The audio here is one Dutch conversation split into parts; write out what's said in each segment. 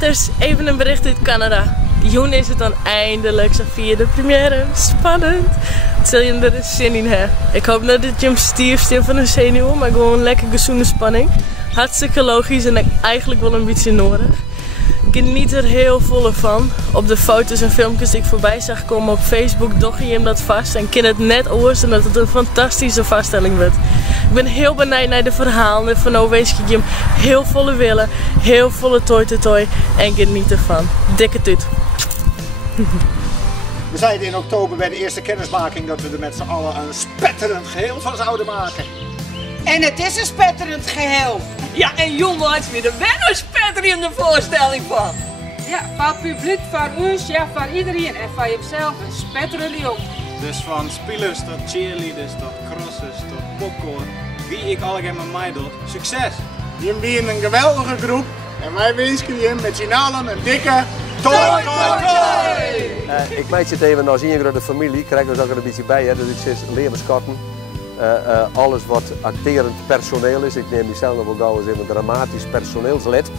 Schaters, even een bericht uit Canada. Juni is het dan eindelijk zo'n vierde première. Spannend. Wat zul je er zin in hebben? Ik hoop dat dit je hem stiefst in van een zenuwen, maar gewoon lekker gezonde spanning. Hartstikke logisch en eigenlijk wel een beetje nodig. Ik geniet er heel vol van. Op de foto's en filmpjes die ik voorbij zag komen op Facebook docht je hem dat vast en ken het net oors en dat het een fantastische vaststelling wordt. Ik ben heel benieuwd naar de verhalen van Owees je hem heel volle willen, heel volle toy en geniet ervan. Dikke tuut. We zeiden in oktober bij de eerste kennismaking dat we er met z'n allen een spetterend geheel van zouden maken. En het is een spetterend geheel. Ja, en jongens, weer wel een spetterende voorstelling van. Ja, van publiek, van ons, ja, van iedereen en van jezelf een spetterende jong. Dus van spelers tot cheerleaders, tot crossers, tot popcorn. Wie ik allemaal met mij doe, succes! Je bent een geweldige groep en wij wensen je met z'n allen een dikke toy! Ik meid het even als een grote familie, krijg ik er ook een beetje bij, hè? Dus ik zeg levenskarten. Alles wat acterend personeel is, ik neem die zelf nog wel gauw eens even dramatisch personeelslid.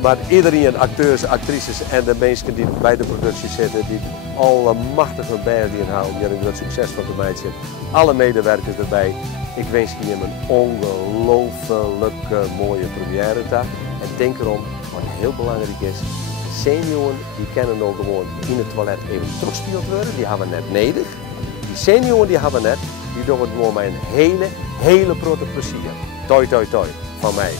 Maar iedereen, acteurs, actrices en de mensen die bij de productie zitten, die alle machtige best in houden, die hebben er succes van de meid zitten. Alle medewerkers erbij. Ik wens je hem een ongelooflijk mooie première dag. En denk erom, wat heel belangrijk is, senioren die kennen nog gewoon in het toilet even teruggespeeld worden, die hebben we net nodig. Die senioren die hebben we net. Die doen het gewoon met een hele grote plezier. Toi, toi, toi, van mij.